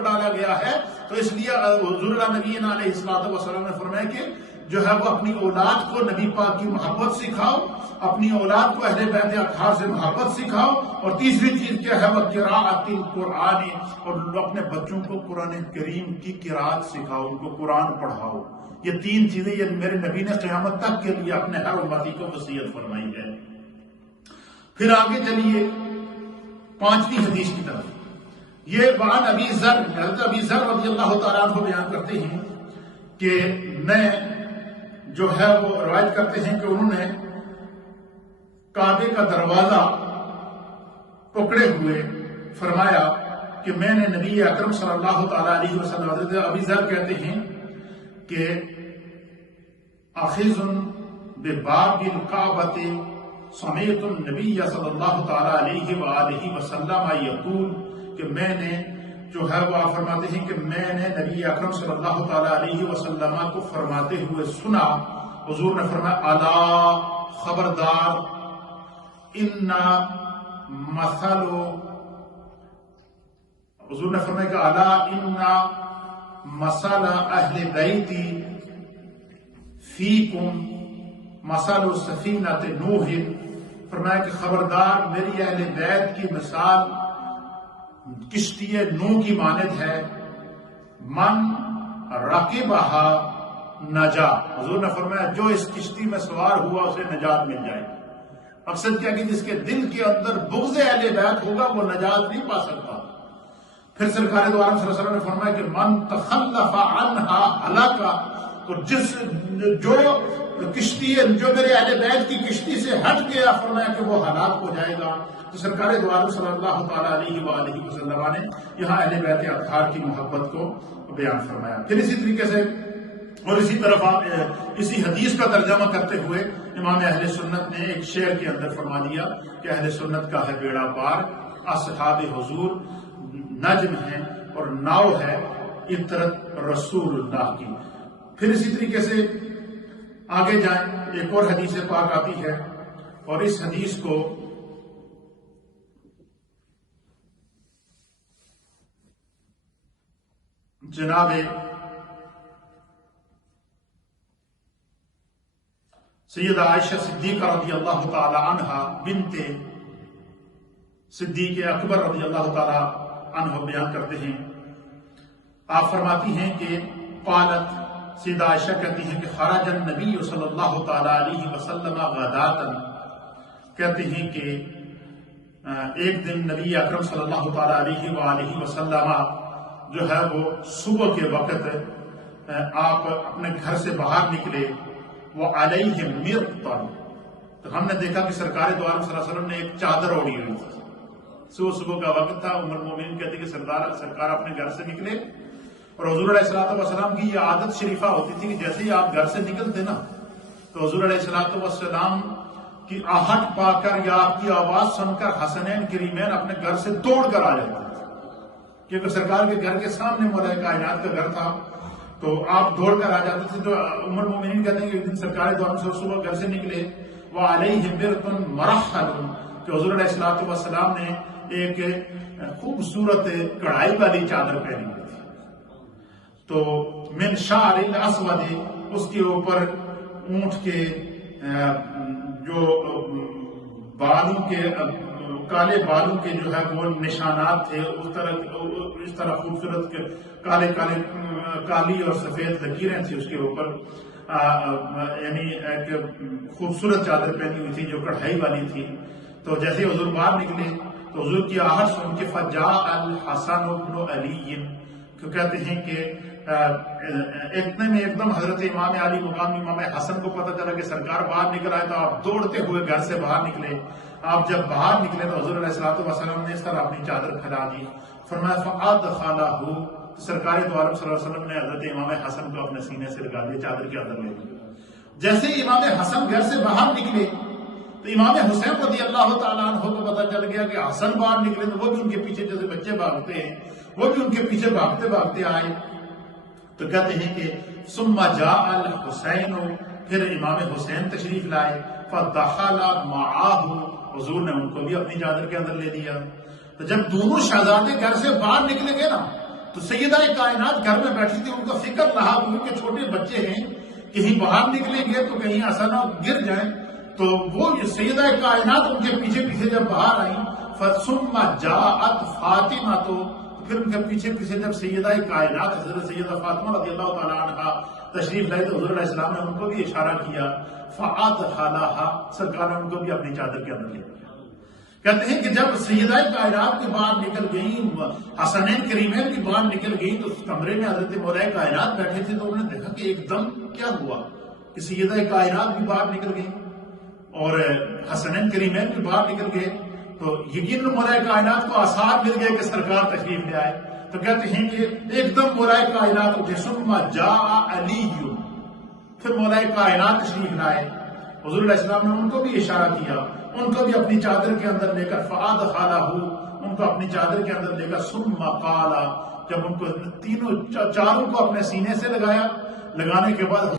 پر ڈالا گیا ہے، تو اس لیے حضور نبی علیہ الصلوۃ والسلام نے فرمایا کہ جو ہے وہ اپنی اولاد کو نبی پاک کی محبت سکھاؤ، اپنی اولاد کو اہل بیت اطہار سے محبت سکھاؤ، اور تیسری چیز کیا ہے وہ قراءۃ القرآن، اور اپنے بچوں کو قرآن کریم کی قراءت سکھاؤ، ان کو قرآن پڑھاؤ۔ یہ تین چیزیں یہ میرے نبی نے قیامت تک کے لیے اپنے ہر امتی کو وصیت فرمائی ہے۔ پھر آگے چلیے 5ویں حدیث کی طرف۔ یہ وعن ابی ذر، حضرت ابی ذر رضی اللہ تعالیٰ عنہ بیان کرتے ہیں کہ میں جو ہے وہ روایت کرتے ہیں کہ انہوں نے کعبے کا دروازہ پکڑے ہوئے فرمایا کہ میں نے نبی اکرم صلی اللہ تعالیٰ علیہ وسلم، حضرت ابی ذر کہتے ہیں کہ اخذ بباب الکعبۃ سمعت النبی صلی اللہ تعالیٰ علیہ وآلہ وسلم یقول، کہ میں نے جو ہے وہ آپ فرماتے ہیں کہ میں نے نبی اکرم صلی اللہ تعالیٰ علیہ وسلم کو فرماتے ہوئے سنا، حضور نے فرمایا الا، خبردار، ان مثل، حضور نے فرمایا کہ الا ان مثل اہل بیتی فیکم مثل سفینۃ نوح، فرمایا کہ خبردار، میری اہل بیت کی مثال کشتی نوح کی مانند ہے، من رکبہا نجا، حضور نے فرمایا جو اس کشتی میں سوار ہوا اسے نجات مل جائے گی۔ مقصد کیا کہ جس کے دل کے اندر بغض اہل بیت ہوگا وہ نجات نہیں پا سکتا۔ پھر سرکار دو عالم صلی اللہ علیہ وسلم نے فرمایا کہ من تخلف عنہا ہلاکا، تو جو کشتی جو میرے اہل بیت کی کشتی سے ہٹ گیا، فرمایا کہ وہ ہلاک ہو جائے گا۔ تو سرکار دو عالم صلی اللہ تعالیٰ علیہ وآلہ وسلم نے یہاں اہل بیت اطہار کی محبت کو بیان فرمایا۔ پھر اسی طریقے سے اور اسی طرف اسی حدیث کا ترجمہ کرتے ہوئے امام اہل سنت نے ایک شعر کے اندر فرما دیا کہ اہل سنت کا ہے بیڑا پار، اصحاب حضور نجم ہیں اور ناؤ ہے عطرت رسول اللہ کی۔ پھر اسی طریقے سے آگے جائیں، ایک اور حدیث پاک آتی ہے، اور اس حدیث کو جناب سیدہ عائشہ صدیقہ رضی اللہ تعالی عنہ بنت صدیق اکبر رضی اللہ تعالی عنہ بیان کرتے ہیں، آپ فرماتی ہیں کہ قالت، سیدہ عائشہ کہتی ہیں کہ خرج النبی صلی اللہ تعالی علیہ وسلم غداتن، کہتے ہیں کہ ایک دن نبی اکرم صلی اللہ تعالی علیہ وآلہ وسلم جو ہے وہ صبح کے وقت آپ اپنے گھر سے باہر نکلے، وہ علیہ مرطن، تو ہم نے دیکھا کہ سرکار دو عالم صلی اللہ علیہ وسلم نے ایک چادر اوڑھی ہوئی تھی۔ صبح کا وقت تھا، ام المومنین کہتے کہ سرکار اپنے گھر سے نکلے، اور حضور علیہ الصلوۃ والسلام کی یہ عادت شریفہ ہوتی تھی کہ جیسے ہی آپ گھر سے نکلتے نا تو حضور علیہ الصلوۃ والسلام کی آہٹ پا کر یا آپ کی آواز سن کر حسنین کریمین اپنے گھر سے دوڑ کر آ جاتے تھے، کیونکہ سرکار کے گھر کے سامنے مولا کائنات کا گھر تھا، تو آپ دوڑ کر آ جاتے تھے۔ تو ام المومنین کہتے ہیں کہ ایک دن سرکار دو عالم صبح گھر سے نکلے، وعلیہ مرطن مرحل، کہ حضور علیہ الصلوۃ والسلام نے ایک خوبصورت کڑھائی والی چادر پہنی ہوئی تھی، تو من شعر الاسود، اس کے اوپر اونٹ کے جو بالوں کے کالے بالوں کے جو ہے وہ نشانات تھے، اس طرح خوبصورت کالی اور سفید لکیریں تھیں اس کے اوپر، یعنی ایک خوبصورت چادر پہنی ہوئی تھی جو کڑھائی والی تھی۔ تو جیسے حضور باہر نکلے تو حضور کی آہٹ سن کے فجاء الحسن بن علی، تو کہتے ہیں کہ اتنے میں ایک دم حضرت امام علی مقام امام حسن کو پتہ چلا کہ سرکار باہر نکل آئے، تو آپ دوڑتے ہوئے گھر سے باہر نکلے۔ آپ جب باہر نکلے تو حضور علیہ الصلوۃ والسلام نے اس طرح اپنی چادر پھیلا دی، فرمایا فَأَدْخَلَهُ، سرکار دو عالم صلی اللہ علیہ وسلم نے حضرت امام حسن کو اپنے سینے سے لگا دیا، چادر کے اندر لے لی۔ جیسے ہی امام حسن گھر سے باہر نکلے تو امام حسین رضی اللہ تعالیٰ عنہ کو پتہ چل گیا کہ حسن باہر نکلے، تو وہ بھی ان کے پیچھے جیسے بچے بھاگتے ہیں وہ بھی ان کے پیچھے بھاگتے بھاگتے آئے۔ تو کہتے ہیں کہ ثم جاء الحسین، پھر امام حسین تشریف لائے، فدخل معاہ، حضور نے ان کو بھی اپنی چادر کے اندر لے لیا۔ تو جب دونوں شہزادے گھر سے باہر نکلے گے نا تو سیدہ کائنات گھر میں بیٹھی تھی، ان کا فکر رہا کہ چھوٹے بچے ہیں، کہیں باہر نکلیں گے تو کہیں ایسا نہ گر جائیں، تو وہ سیدہ کائنات ان کے پیچھے پیچھے جب باہر آئیں، ثم جاءت فاطمہ، تو پھر ان کے پیچھے پیچھے جب سیدہ کائنات حضرت سیدہ فاطمہ رضی اللہ تعالیٰ عنہ تشریف لائے تو حضور علیہ السلام نے ان کو بھی اشارہ کیا، فَأَدْخَلَهَا، سرکار نے ان کو بھی اپنی چادر کے اندر لے لیا۔ کہتے ہیں کہ جب سیدہ کائنات بھی باہر نکل گئیں، حسنین کریمین بھی باہر نکل گئیں، تو اس کمرے میں حضرت مولا کائنات بیٹھے تھے، تو انہوں نے دیکھا کہ ایک دم کیا ہوا کہ سیدہ کائنات بھی باہر نکل گئیں اور حسنین کریمین بھی باہر نکل گئے، تو یقیناً مولا کائنات کو آثار مل گئے کہ سرکار تشریف لے آئے۔ تو کہتے ہیں کہ ایک دم مولا کائنات اٹھے، ثم جاء علی، پھر مولا کائنات تشریف لائے، حضور علیہ السلام نے ان کو بھی اشارہ کیا، ان کو بھی اپنی چادر کے اندر لے کر فَأَدْخَلَهُ، ان کو اپنی چادر کے اندر لے کر ثم قال، جب ان کو تینوں چاروں کو اپنے سینے سے لگایا، لگانے کے بعد